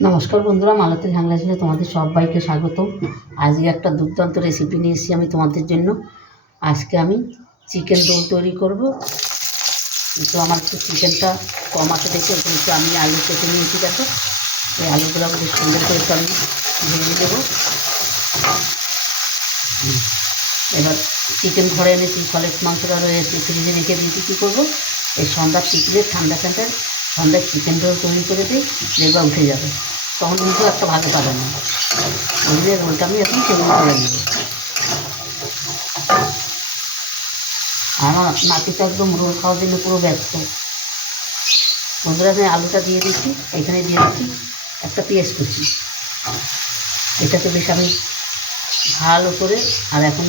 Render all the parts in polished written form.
নমস্কার বন্ধুরা, মালতীর হ্যাংলাসিনে তোমাদের সবাইকে স্বাগতম। আজকে একটা দুর্দান্ত রেসিপি নিয়ে এসেছি আমি তোমাদের জন্য। আজকে আমি চিকেন রোল তৈরি করব। কিন্তু আমার একটু চিকেনটা কম আছে দেখে কিন্তু আমি আলু কেটে নিয়েছি। দেখো, এই আলুগুলো বেশ সুন্দর করে আমি ভেঙে দেবো। এবার চিকেন ঘরে এনেছি, সলিড মাংসটা রয়েছে, ফ্রিজে রেখে দিয়েছি। কী করবো, এই সন্ধ্যার টিকলে ঠান্ডা সন্ধ্যায় চিকেন রোল তৈরি করে দিই, দেখবা উঠে যাবে। তখন কিন্তু একটা ভাগে পাবে না। ওই যে রোলটা আমি এখন তৈরি করে নেব। আমার নাতিটা একদম রোল খাওয়ার জন্য পুরো ব্যস্ত। বন্ধুরা, আমি আলুটা দিয়ে দিচ্ছি, এখানে দিয়ে দিচ্ছি একটা পেঁয়াজ কুচি। এটাকে বেশ আমি ভালো করে, আর এখন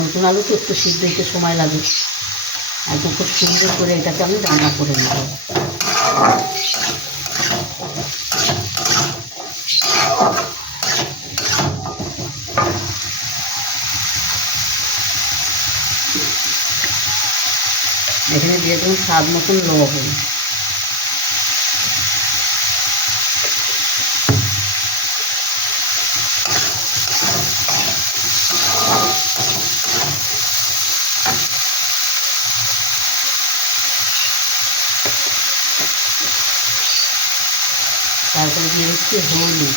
নতুন আলু তো একটু সিদ্ধ হতে সময় লাগে, একদম খুব সুন্দর করে এটাকে আমি রান্না করে নেব। এখানে দিয়ে দেবেন স্বাদ মতন লবণ। তারপরে দিয়ে দিচ্ছি হলুদ।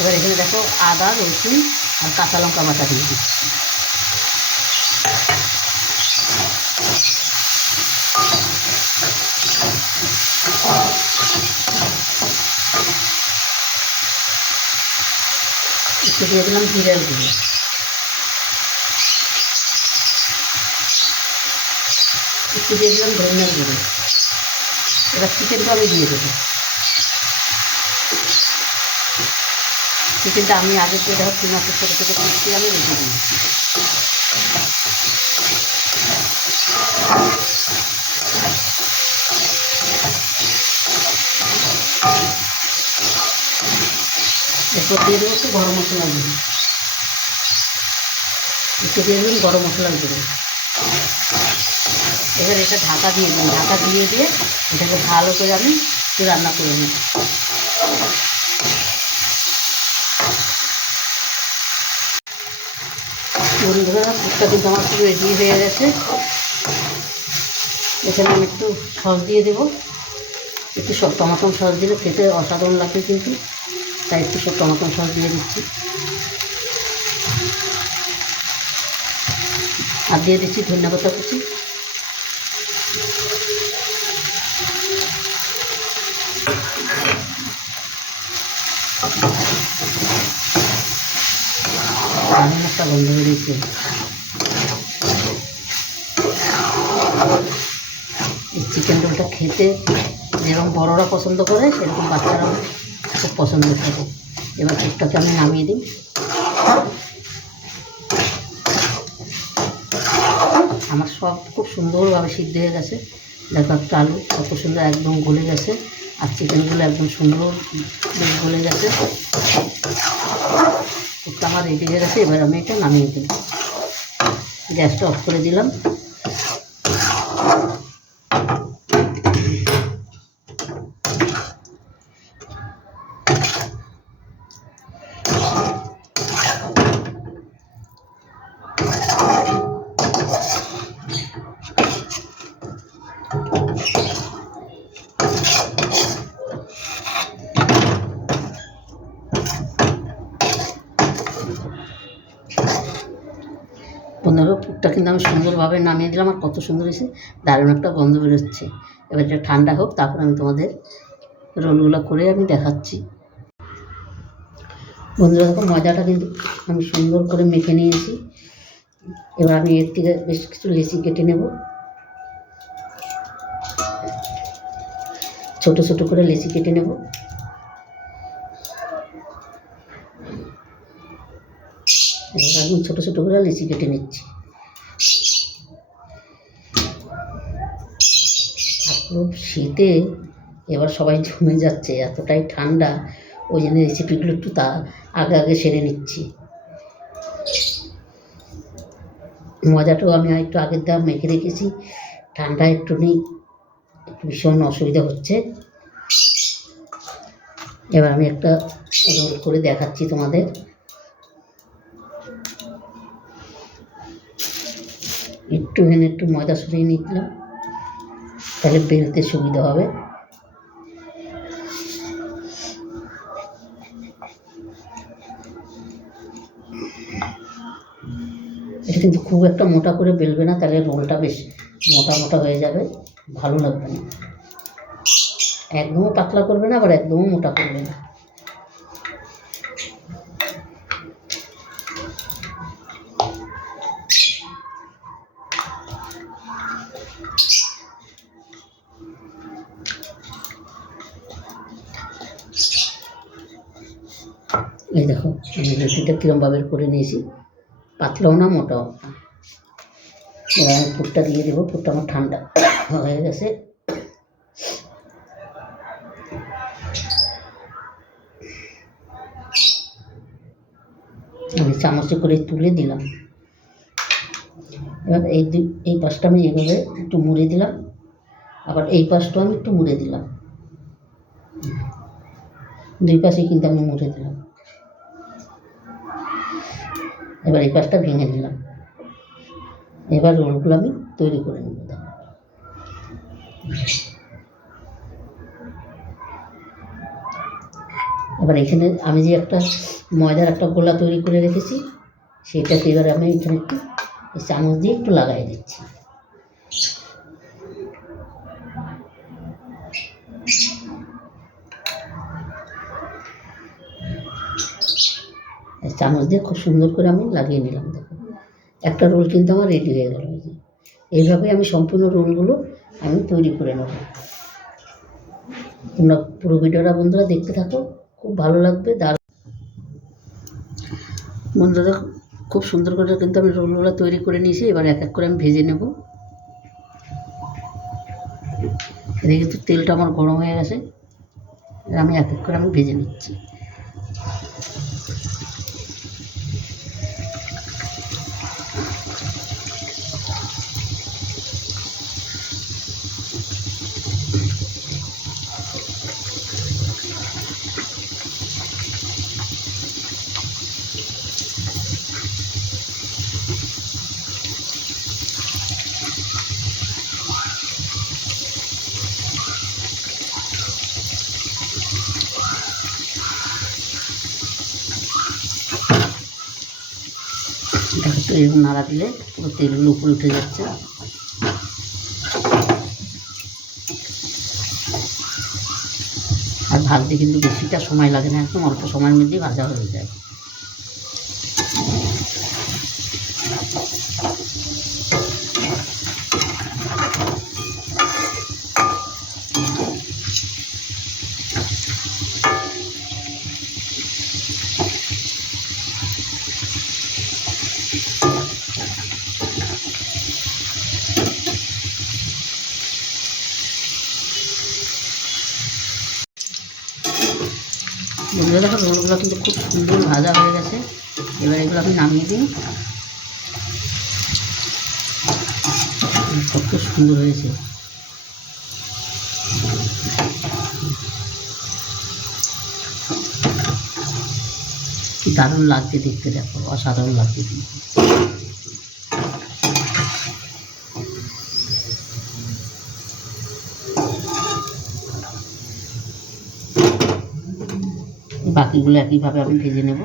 এবার এখানে দেখো আদা, রসুন আর কাঁচা লঙ্কা বাটা দিয়ে দিচ্ছি। একটু দিয়ে দিলাম জিরের গুঁড়ো। একটু দিয়ে দিলাম ধনিয়ার গুঁড়ো। এবার চিকেনটা আমি দিয়ে দেবো। চিকেনটা আমি আগে থেকে দেখো 3 মাসের ছোটো ছোটো পিস আমি রেখে দিয়েছি। এরপর দিয়ে দেবো একটু গরম মশলার গুঁড়ো। একটু দিয়ে দেবেন গরম মশলার গুঁড়ো। এবার এটা ঢাকা দিয়ে দিন, ঢাকা দিয়ে এটাকে ভালো করে আমি একটু রান্না করে নিই। বন্ধুরা, পুরটা কিন্তু আমার পুরো রেডি হয়ে গেছে। এখানে আমি একটু সস দিয়ে দেবো। একটু সব টমাটো সস দিলে খেতে অসাধারণ লাগবে কিন্তু, তাই একটু সব টমাটো সস দিয়ে দিচ্ছি। আর দিয়ে দিচ্ছি ধনিয়া পাতা কুচি। দারুণ একটা গন্ধ বেরিয়েছে। এই চিকেন রোলটা খেতে যেরকম বড়রা পছন্দ করে, সেরকম বাচ্চারাও খুব পছন্দ করে। এবার পুরটাকে আমি নামিয়ে দিই। আমার সব খুব সুন্দরভাবে সিদ্ধ হয়ে গেছে। দেখো, একটা আলু কত সুন্দর একদম গলে গেছে, আর চিকেনগুলো একদম সুন্দর বেশ গলে গেছে। পুরটা আমার রেডি হয়ে গেছে। এবার আমি এটা নামিয়ে দিই। গ্যাসটা অফ করে দিলাম। বন্ধুরা, পুরটা কিন্তু আমি সুন্দরভাবে নামিয়ে দিলাম, আর কত সুন্দর হয়েছে, দারুণ একটা গন্ধ বেরোচ্ছে। এবার এটা ঠান্ডা হোক, তারপর আমি তোমাদের রোলগুলো করে আমি দেখাচ্ছি। বন্ধুরা দেখো, মজাটা কিন্তু আমি সুন্দর করে মেখে নিয়েছি। এবার আমি এর থেকে বেশ কিছু লেচি কেটে নেব। ছোট ছোট করে লেচি কেটে নেব। এবার আমি ছোটো ছোটো করে লেচি কেটে নিচ্ছি। আর খুব শীতে এবার সবাই জমে যাচ্ছে, এতটাই ঠান্ডা, ওই জন্য রেসিপিগুলো একটু আগে সেরে নিচ্ছি। ময়দাটাও আমি একটু আগের দাম মেখে রেখেছি, ঠান্ডা একটু ভীষণ অসুবিধা হচ্ছে। এবার আমি একটা রোল করে দেখাচ্ছি তোমাদের। একটু ময়দা সরিয়ে নিলাম, তাহলে বেলতে সুবিধা হবে। এটা কিন্তু খুব একটা মোটা করে বেলবে না, তাহলে রোলটা বেশ মোটা মোটা হয়ে যাবে, ভালো লাগবে না। একদমও পাতলা করবে না, আবার একদমও মোটা করবে না। এই দেখো আমি রুটিটা কীরমভাবে করে নিয়েছি, পাতলাও না মোটাও না। এবার আমি পুরটা দিয়ে দেবো। পুরটা আমার ঠান্ডা হয়ে গেছে। আমি চামচে করে তুলে দিলাম। এবার এই পাশটা আমি এইভাবে একটু মুড়ে দিলাম, আবার এই পাশটাও আমি একটু মুড়ে দিলাম। দুই পাশেই কিন্তু আমি মুড়ে দিলাম। এবার এই পাশটা ভেঙে দিলাম। এবার রোলগুলো আমি তৈরি করে নেব। এবার এখানে আমি যে একটা ময়দার একটা গোলা তৈরি করে রেখেছি, সেইটাকে এবার আমি এখানে একটু চামচ দিয়ে একটু লাগাই দিচ্ছি। চামচ দিয়ে খুব সুন্দর করে আমি লাগিয়ে নিলাম। দেখো একটা রোল কিন্তু আমার রেডি হয়ে গেল। এইভাবে আমি সম্পূর্ণ রোলগুলো আমি তৈরি করে নেব। তোমরা পুরো ভিডিওটা বন্ধুরা দেখতে থাকো, খুব ভালো লাগবে। বন্ধুরা খুব সুন্দর করে কিন্তু আমি রোলগুলো তৈরি করে নিয়েছি। এবার এক এক করে আমি ভেজে নেব। এদিকে কিন্তু তেলটা আমার গরম হয়ে গেছে, আমি এক এক করে আমি ভেজে নিচ্ছি। একটু এরকম নাড়া দিলে পুরো তেলগুলো উপরে উঠে যাচ্ছে। আর ভাজতে কিন্তু বেশিটা সময় লাগে না, একদম অল্প সময়ের মধ্যেই ভাজা হয়ে যায়। বন্ধুরা দেখো রোলগুলো কিন্তু খুব সুন্দর ভাজা হয়ে গেছে। এবার এগুলো আমি নামিয়ে দিই। কত সুন্দর হয়েছে, কি দারুণ লাগছে দেখতে। দেখো অসাধারণ লাগছে কিন্তু। বাকিগুলো একইভাবে আমি ভেজে নেব।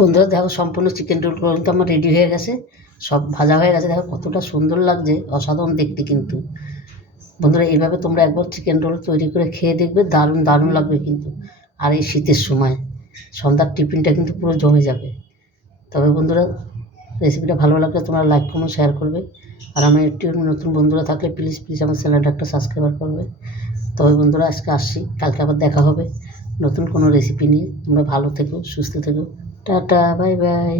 বন্ধুরা দেখো সম্পূর্ণ চিকেন রোলগুলো কিন্তু আমার রেডি হয়ে গেছে, সব ভাজা হয়ে গেছে। দেখো কতটা সুন্দর লাগছে, অসাধারণ দেখতে কিন্তু। বন্ধুরা এইভাবে তোমরা একবার চিকেন রোল তৈরি করে খেয়ে দেখবে, দারুণ দারুণ লাগবে কিন্তু। আর এই শীতের সময় সন্ধ্যার টিফিনটা কিন্তু পুরো জমে যাবে। তবে বন্ধুরা রেসিপিটা ভালো লাগলে তোমরা লাইক কমেন্ট শেয়ার করবে। আর আমার একটু নতুন বন্ধুরা থাকলে প্লিজ প্লিজ আমার চ্যানেলটা একটা সাবস্ক্রাইবার করবে। তবে বন্ধুরা আজকে আসছি, কালকে আবার দেখা হবে নতুন কোনো রেসিপি নিয়ে। তোমরা ভালো থেকো, সুস্থ থেকো, টাটা, বাই বাই।